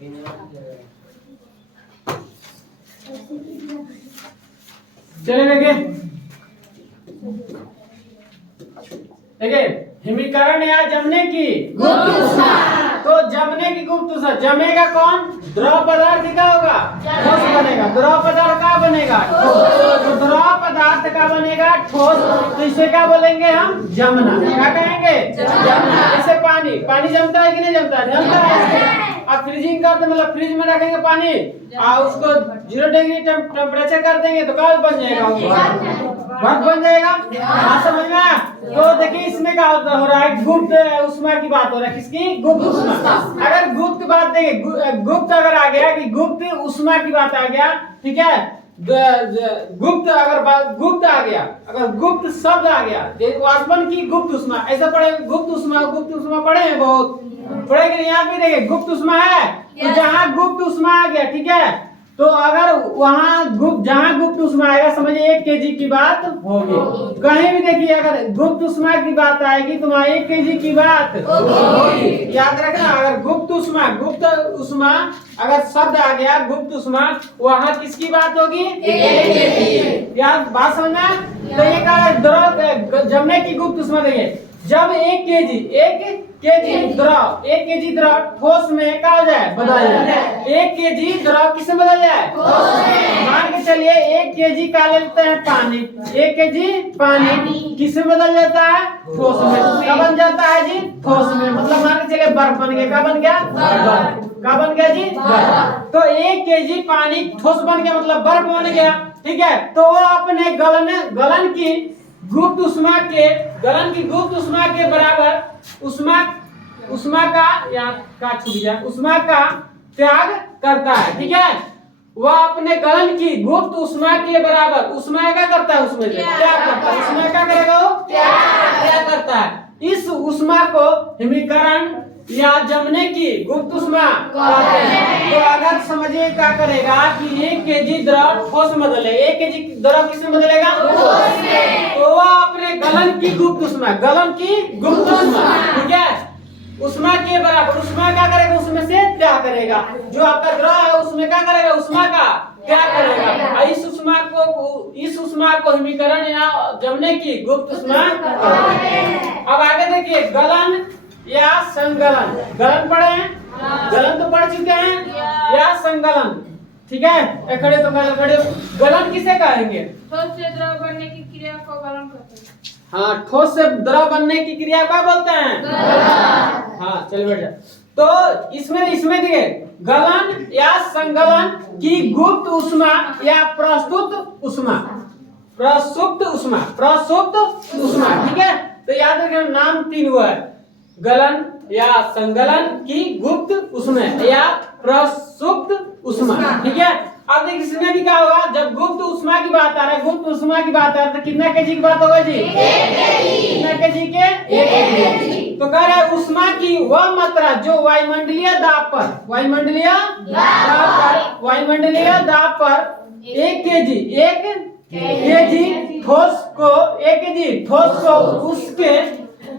चलिए देखिए हिमीकरण या जमने की गुप्त उष्मा। तो जमने की गुप्त उष्मा, जमेगा कौन? द्रव पदार्थ क्या होगा? ठोस बनेगा। द्रव पदार्थ क्या बनेगा? ठोस। तो द्रव पदार्थ का बनेगा ठोस, तो इसे क्या बोलेंगे हम? जमना। क्या कहेंगे? जमना। जैसे पानी, पानी जमता है कि नहीं जमता है? जमता है। अब फ्रीजिंग करते मतलब फ्रिज में रखेंगे पानी और उसको 0 डिग्री टेम्परेचर कर देंगे तो क्या बन जाएगा? बर्फ बन जाएगा। समझ में आया? तो देखिए इसमें क्या हो रहा है? गुप्त उष्मा की बात हो रहा है। किसकी? गुप्त उष्मा। अगर गुप्त बात देखिए, गुप्त अगर आ गया कि गुप्त उष्मा की बात आ गया, ठीक है, गुप्त अगर गुप्त आ गया, अगर गुप्त शब्द आ गया, वाष्पन की गुप्त उष्मा ऐसा पढ़े। गुप्त उष्मा पढ़े हैं बहुत, पढ़ेंगे। यहाँ पे देखिए गुप्त उष्मा है, तो जहाँ गुप्त उष्मा आ गया, ठीक है, तो अगर वहाँ जहाँ गुप्त उष्मा आएगा समझिए 1 केजी की बात होगी। कहीं भी देखिए अगर गुप्त उष्मा की बात आएगी तो वहाँ 1 केजी की बात होगी। याद रखना, अगर गुप्त उष्मा अगर शब्द आ गया गुप्त उष्मा, वहाँ किसकी बात होगी? 1 केजी। याद बात समझना। तो ये द्रव जमने की गुप्त उष्मा देखिए, जब 1 केजी द्रव ठोस में क्या हो जाए? बदल जाए। 1 केजी द्रव किसमें बदल जाए? ठोस में। मान के चलिए 1 केजी का लेते हैं पानी, 1 केजी पानी किसमें बदल जाता है? ठोस में। क्या बन जाता है जी? ठोस में। मतलब मान के चलिए बर्फ बन गया। क्या बन गया? बर्फ। क्या बन गया जी? बर्फ। तो 1 केजी पानी ठोस बन गया मतलब बर्फ बन गया, ठीक है। तो वो अपने गलन की गुप्त उष्मा के बराबर उष्मा का उष्मा का त्याग करता है, ठीक है। वह अपने गलन की गुप्त उष्मा के बराबर उष्मा क्या करता है? उसमें त्याग करता है। उसमें क्या करेगा? वो त्याग करता है। इस उष्मा को हिमीकरण या जमने की गुप्त उष्मा कहते हैं। तो अगर समझिए क्या करेगा कि 1 केजी द्रव ठोस में बदले, 1 केजी द्रव किसमें बदलेगा? ठोस में। तो वह अपने गलन की गुप्त उष्मा ठीक है, उष्मा के बराबर उष्मा क्या करेगा? उसमें से त्याग करेगा। जो आपका द्रव है उसमें क्या करेगा? उष्मा का त्याग करेगा। इस उष्मा को हिमीकरण या जमने की गुप्त उष्मा कहते हैं। अब आगे देखिए गलन या संगलन। गलन पढ़े हैं? गलन तो पढ़ चुके हैं। या संगलन, ठीक है। खड़े तो खड़े। गलन किसे कहेंगे? ठोस से द्रव बनने की क्रिया को गलन कहते हैं। हाँ, ठोस से द्रव बनने की क्रिया क्या बोलते हैं? गलन। हाँ चलिए बैठ जाए। तो इसमें देखिए गलन या संगलन की गुप्त उष्मा या प्रसुप्त उष्मा, ठीक है। तो याद रखना नाम 3 हुआ है, गलन या संगलन की गुप्त उष्मा या प्रसुप्त उष्मा, ठीक है। अब देखिए इसमें भी क्या होगा? जब गुप्त उष्मा की बात आ रहा है, तो कितना केजी की बात होगा जी? 1 केजी। कितना केजी के? 1 केजी। तो कह रहे उष्मा की वह मात्रा जो वायुमंडलीय दाब पर 1 केजी ठोस को उसके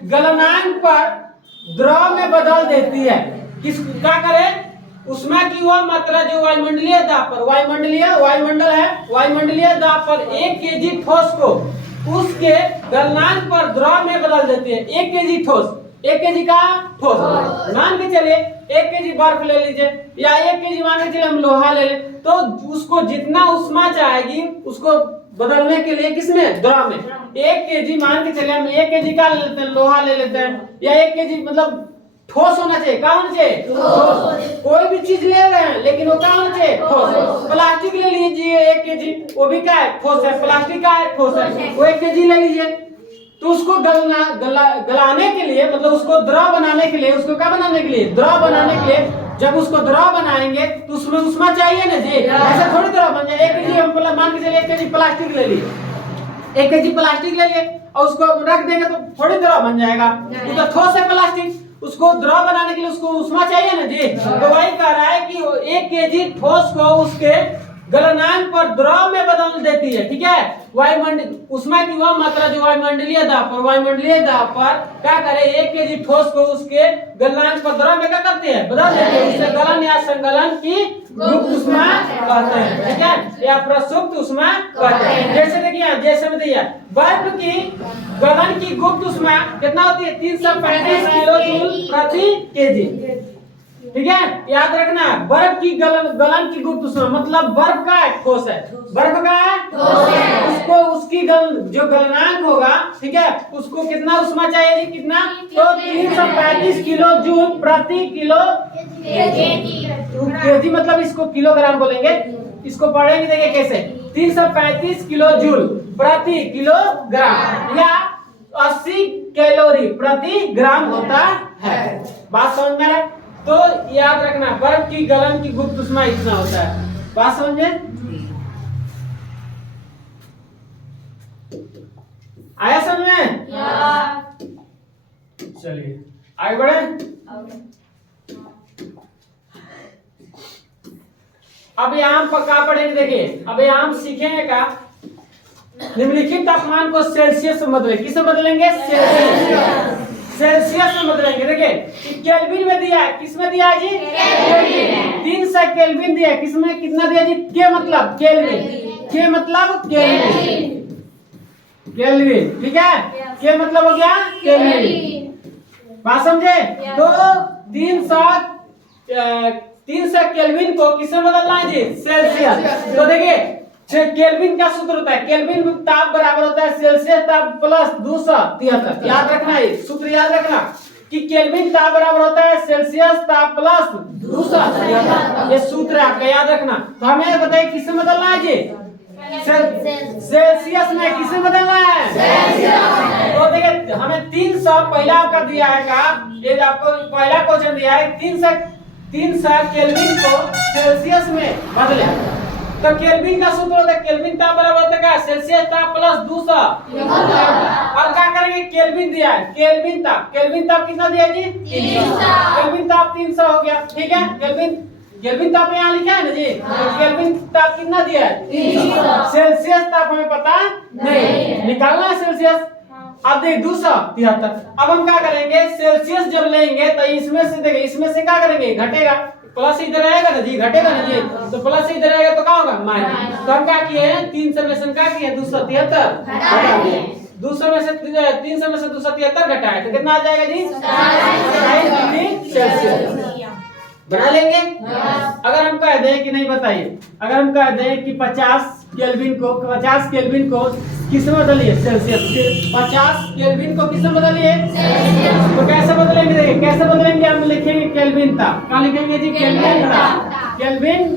गलनांक पर द्रव में बदल देती है। क्या करे? उष्मा की वह मात्रा जो वायुमंडलीय दाब पर, वायुमंडलीय दाब पर 1 केजी ठोस को उसके गलनांक पर द्रव में बदल देती है। 1 केजी ठोस, 1 केजी का ठोस मान के चलिए 1 केजी बर्फ ले लीजिए या 1 केजी मान के चलिए हम लोहा ले ले, तो उसको जितना उष्मा चाहेगी उसको बदलने के लिए किसमें? द्रव में। 1 केजी मान के चलिए हम 1 केजी का ले लेते हैं, लोहा ले लेते हैं, या 1 केजी मतलब ठोस होना चाहिए। क्या होना चाहिए? ठोस। कोई भी चीज ले रहे हैं लेकिन वो क्या होना चाहिए? ठोस। प्लास्टिक ले लीजिए 1 केजी, वो भी क्या है? ठोस है। प्लास्टिक का है? ठोस है। वो 1 केजी ले लीजिए, तो उसको गलाने के लिए मतलब उसको द्रव बनाने के लिए, उसको क्या बनाने के लिए? द्रव बनाने के लिए जब उसको द्रव बनाएंगे तो उसमें उष्मा चाहिए ना जी। ऐसा थोड़ी द्रव बन जाए। 1 केजी हम मान के चलिए 1 केजी प्लास्टिक ले लिए, 1 केजी प्लास्टिक ले लिए और उसको रख देंगे तो थोड़ी द्रव बन जाएगा। वो तो ठोस है प्लास्टिक, उसको द्रव बनाने के लिए उसको उष्मा चाहिए ना जी। तो वही कह रहा है कि 1 केजी ठोस को उसके गलनांक पर द्रव में बदल देती है, ठीक है। उष्मा की वह मात्रा जो वायुमंडलीय दाब पर क्या करे? 1 केजी ठोस को उसके गलनांक पर द्रव में क्या करती है? बदल देती है। उससे गलन या संगलन की गुप्त ऊष्मा कहते हैं, ठीक है, या प्रसुप्त ऊष्मा कहते हैं। जैसे देखिए, जैसे में दिया बर्फ की गलन की गुप्त ऊष्मा कितना होती है? 335 किलो जूल प्रति केजी, ठीक है। याद रखना, बर्फ की गलन की गुप्त ऊष्मा मतलब बर्फ का ठोस है, बर्फ का ठोस है, उसको उसकी जो गलनांक होगा, ठीक है, उसको कितना ऊष्मा चाहिए जी? कितना? तो 335 किलो जूल प्रति किलो केजी, मतलब इसको किलोग्राम बोलेंगे, इसको पढ़ेंगे, देखिए कैसे 335 किलो जूल प्रति किलोग्राम या 80 कैलोरी प्रति ग्राम होता है। बात समझ में आया? तो याद रखना, बर्फ की गलन की गुप्त ऊष्मा इतना होता है। बात समझ में आया? समझ में? चलिए आगे बढ़े। अब यहाँ पर क्या पढ़ेंगे? देखिए, अब यहाँ हम सीखेंगे का निम्नलिखित तापमान को सेल्सियस में बदलेंगे। किस में बदलेंगे? सेल्सियस में बदलेंगे। देखिए केल्विन में दिया है, किस में दिया है जी? केल्विन। 300 केल्विन दिया है, किस में? कितना दिया जी? के मतलब केल्विन, के मतलब केल्विन, केल्विन, ठीक है, के मतलब हो गया केल्विन। बात समझे? तो 300 केल्विन को किस में बदलना है जी? सेल्सियस। तो देखिए केल्विन का सूत्र होता है, केल्विन ताप बराबर होता है सेल्सियस ताप प्लस 273। याद रखना, ये सूत्र याद रखना कि केल्विन ताप बराबर होता है सेल्सियस ताप प्लस 273। ये सूत्र है आपका, याद रखना। तो हमें बताइए किससे बदलना है जी? सेल्सियस में। किससे बदलना है? सेल्सियस। तो देखिए हमें 300 पहला आपका दिया है का, ये आपको पहला क्वेश्चन दिया है 300 केल्विन को सेल्सियस में बदले। तो केल्विन का सूत्र होता है, केल्विन ताप बराबर होता है सेल्सियस ताप प्लस 200। अब क्या करेंगे? केल्विन दिया है, केल्विन ताप कितना दिया जी? 300। केल्विन ताप 300 हो गया, ठीक है। केल्विन ताप यहाँ लिखा है ना जी, तो केल्विन ताप कितना दिया है? 300। सेल्सियस ताप हमें पता नहीं, निकालना है सेल्सियस। अब देख 273। अब हम क्या करेंगे? सेल्सियस जब लेंगे तो इसमें से देखिए, इसमें से क्या करेंगे? घटेगा, प्लस इधर आएगा ना जी, घटेगा ना जी, तो प्लस इधर आएगा तो क्या होगा? माइनस। तो हम क्या किए हैं? 300 में से क्या किए? 273 घटा दिए। 200 में से 300 में से 273 घटाए तो कितना आ जाएगा जी? 27 डिग्री सेल्सियस। बना लेंगे। अगर हम कह दें कि नहीं, बताइए, अगर हम कह दें कि 50 केल्विन को किस में बदलिए? सेल्सियस। 50 केल्विन को किस में बदलिए? सेल्सियस। तो कैसे बदलेंगे? देखिए कैसे बदलेंगे। हम लिखेंगे केल्विन ताप। क्या लिखेंगे जी? केल्विन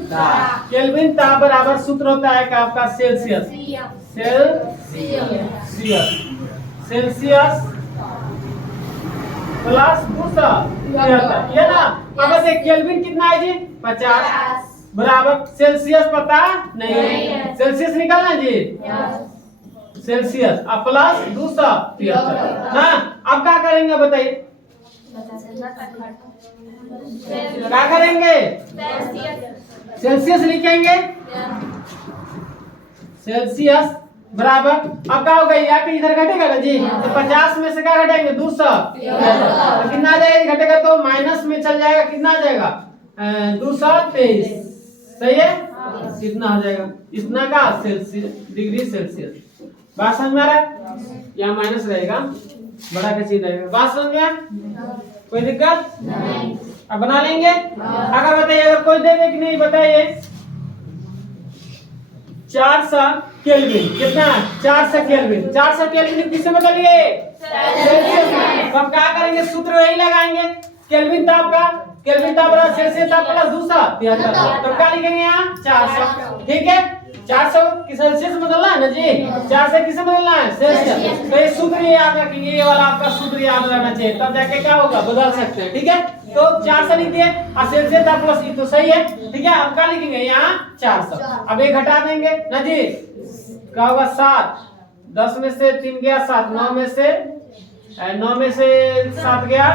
ताप। केल्विन ताप बराबर सूत्र होता है का आपका सेल्सियस, सेल्सियस प्लस 273, ये ना। अब देखिए केल्विन कितना है जी? 50 बराबर सेल्सियस पता नहीं, सेल्सियस निकालना जी, सेल्सियस अब प्लस 273 ना। अब क्या करेंगे बताइए? क्या करेंगे? सेल्सियस लिखेंगे, सेल्सियस बराबर, अब क्या होगा? या इधर घटेगा ना जी, तो 50 में से क्या घटाएंगे? 200, तो कितना आ जाएगा? घटेगा तो माइनस में चल जाएगा, कितना आ जाएगा? 223, सही है। कितना आ जाएगा? इतना का सेल्सियस, डिग्री सेल्सियस। बात समझ में आ रहा है? यहाँ माइनस रहेगा, बड़ा का चिन्ह रहेगा। बात समझ में? कोई दिक्कत नहीं। अब बना लेंगे। अगर बताइए, अगर कोई दे दे कि नहीं, बताइए 400 केल्विन, कितना? 400 केल्विन। 400 केल्विन किससे बदलिए? सेल्सियस में। तो हम क्या करेंगे? सूत्र वही लगाएंगे, केल्विन ताप का, केल्विन ताप बराबर सेल्सियस ताप प्लस 273। तो क्या लिखेंगे यहाँ? 400, ठीक है। 400 की सेल्सियस बदलना है ना जी, 400 किसे बदलना है? सेल्सियस। तो ये सूत्र याद रखेंगे, ये वाला आपका सूत्र याद रहना चाहिए, तब जाके क्या होगा? बदल सकते हैं, ठीक है। तो 400 लिख दिए और सेल्सियस ताप प्लस, ये तो सही है, ठीक है। अब क्या लिखेंगे यहाँ? 400। अब ये घटा देंगे ना जी, क्या होगा? 7, 10 में से 3 गया 7, 9 में से 7 गया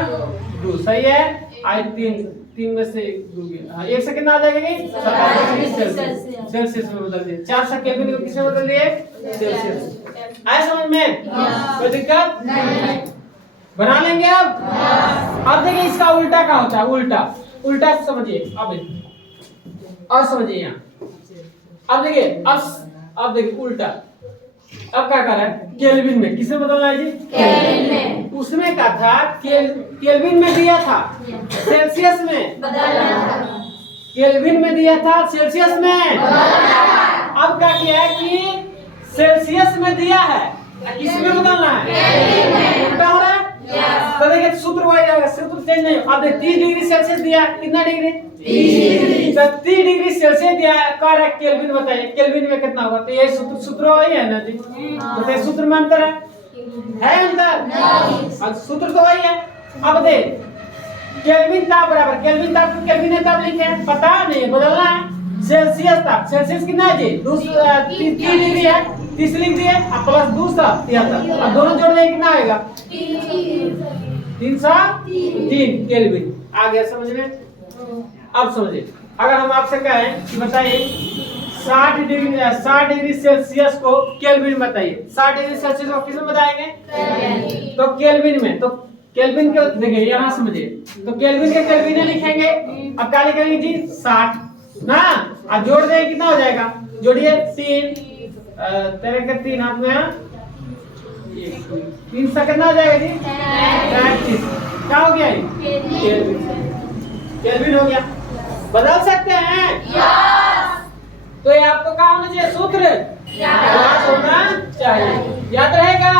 2, सही है। आई 3 में से 2 गया, एक से कितना आ जाएगा? 27 सेल्सियस में बदल दिए। 400 केल्विन को किसमें बदल दिए? सेल्सियस। आया समझ में? कोई दिक्कत नहीं। बना लेंगे अब। अब देखिए इसका उल्टा क्या होता है? उल्टा उल्टा समझिए अब समझिए यहाँ। अब देखिए अब देखिए उल्टा। अब क्या कर रहा है केल्विन में, किसमें बदलना है जी? केल्विन में। उसमें क्या था केल्विन में दिया था, सेल्सियस में बदलना था। केल्विन में दिया था, सेल्सियस में अब क्या किया है कि सेल्सियस में दिया है, किसमें बदलना है? उल्टा हो रहा है। तो देखिए सूत्र वही रहेगा, सूत्र चेंज नहीं। अब देखिए 30 डिग्री सेल्सियस दिया है, कितना डिग्री? 30 डिग्री सेल्सियस दिया है, कह रहा है केल्विन बताइए केल्विन में कितना होगा? तो ये सूत्र वही है ना जी। तो सूत्र में अंतर है अंतर? अब सूत्र तो वही है। अब देख केल्विन ताप बराबर केल्विन ताप को केल्विन ताप लिखे हैं, पता नहीं बदलना है। सेल्सियस ताप, सेल्सियस कितना है जी? 30 डिग्री है, 30 लिख दिए, अब प्लस 273। अब दोनों जोड़ने कितना आएगा? 303 केल्विन। आ गया समझ में? अब समझिए, अगर हम आपसे कहें कि बताइए 60 डिग्री सेल्सियस को केल्विन बताइए, 60 डिग्री सेल्सियस को किसमें बताएंगे? तो केल्विन में। तो केल्विन के देखिए यहाँ समझिए, तो केल्विन के केल्विन लिखेंगे। अब क्या लिखेंगे जी? 60 ना। अब जोड़ देंगे कितना हो जाएगा? जोड़िए 3 तेरे के 3 हाथ में 3 से कितना हो जाएगा जी? 35। क्या हो गया ये? केल्विन हो गया। बदल सकते हैं? तो ये आपको क्या होना चाहिए? सूत्र याद होना चाहिए। याद रहेगा?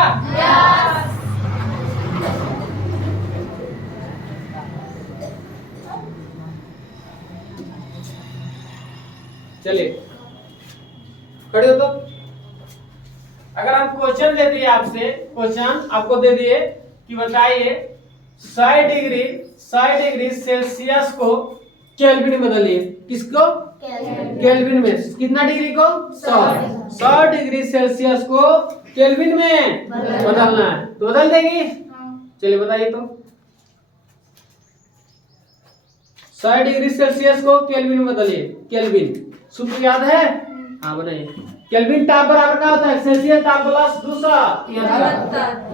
चलिए खड़े हो। तो अगर हम क्वेश्चन दे दिए आपसे, क्वेश्चन आपको दे दिए कि बताइए 60 डिग्री सेल्सियस को केल्विन में बदलिए। किसको? केल्विन में। कितना डिग्री को? 100 डिग्री सेल्सियस को केल्विन में बदलना है, तो बदल देगी? चलिए बताइए। तो 60 डिग्री सेल्सियस को केल्विन में बदलिए। केल्विन सूत्र याद है? हाँ बनाइए। केल्विन ताप बराबर क्या होता है? सेल्सियस ताप प्लस 273।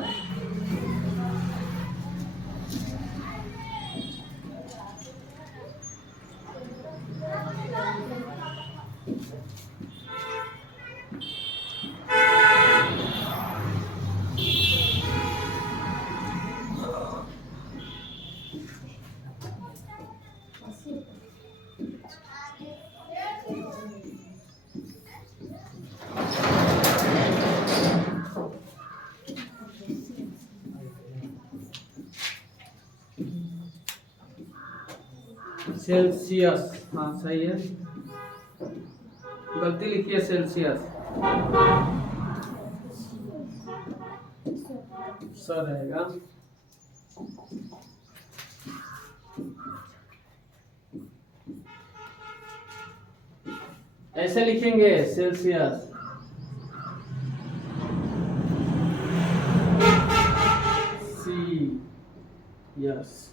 सेल्सियस, हाँ सही है, गलती लिखी है सेल्सियस। सर रहेगा। ऐसे लिखेंगे सेल्सियस। यस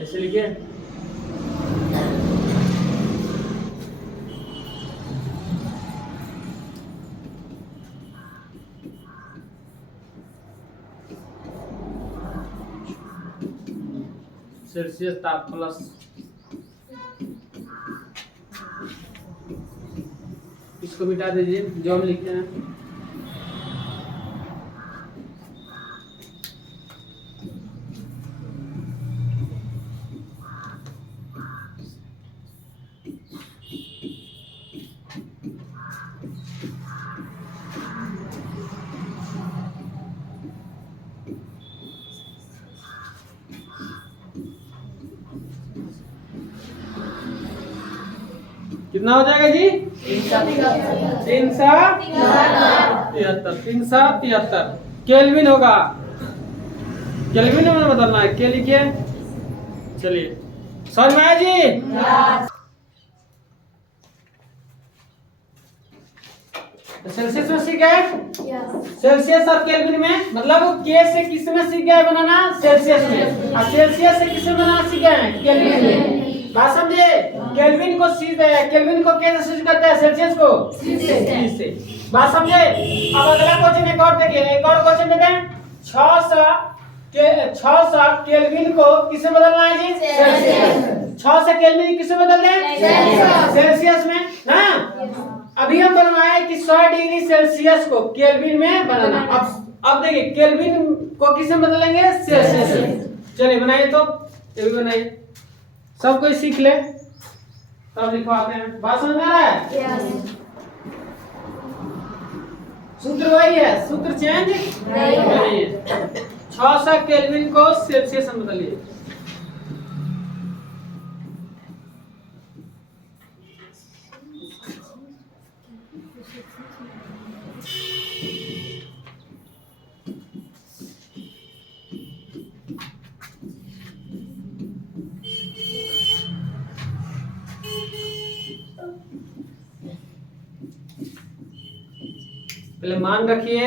ऐसे लिखिए। सेल्सियस ताप प्लस इसको मिटा दीजिए जो हम लिखे हैं। कितना हो जाएगा जी? 373 केल्विन होगा। केल्विन में बदलना है, के लिखिए। चलिए समझ में आया जी? सेल्सियस में सीख गए, सेल्सियस और केल्विन में, मतलब के से किस में सीख गए बनाना? सेल्सियस में। और सेल्सियस से किस में बनाना सीख गए? केल्विन में। बात समझे? केल्विन को केल्विन को कैसे सूचित करते हैं? सेल्सियस को सी से। बात समझे? अब अगला क्वेश्चन एक और देखिए, एक और क्वेश्चन देते हैं। 600 केल्विन को किससे बदलना है जी? सेल्सियस। 6 से केल्विन किसमें बदल दें? सेल्सियस में। हाँ, अभी हम बनवाए कि 100 डिग्री सेल्सियस को केल्विन में बनाना। अब देखिए केल्विन को किस में बदलेंगे? सेल्सियस में। चलिए बनाइए, तो ये भी बनाइए, सब कोई सीख ले तब लिखवाते हैं। बात समझ में आ रहा है? सूत्र वही है, सूत्र चेंज नहीं है। 600 केल्विन को सेल्सियस में बदलिए। पहले मान रखिए।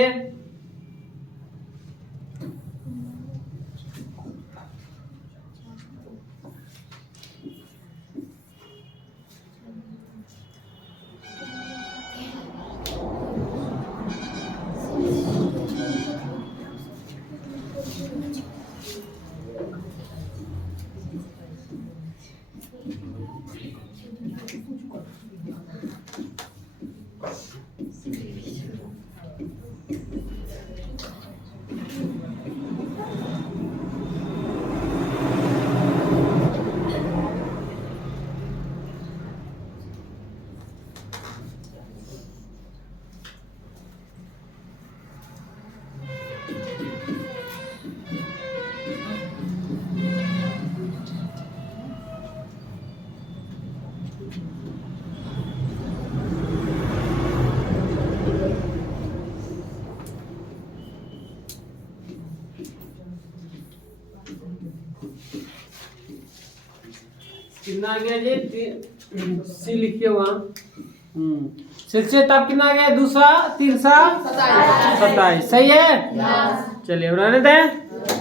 कितना आ गया जी? सी लिखिए वहाँ। सेल्सियस ताप कितना आ गया? 200 327। सही है। चलिए बनाने दें।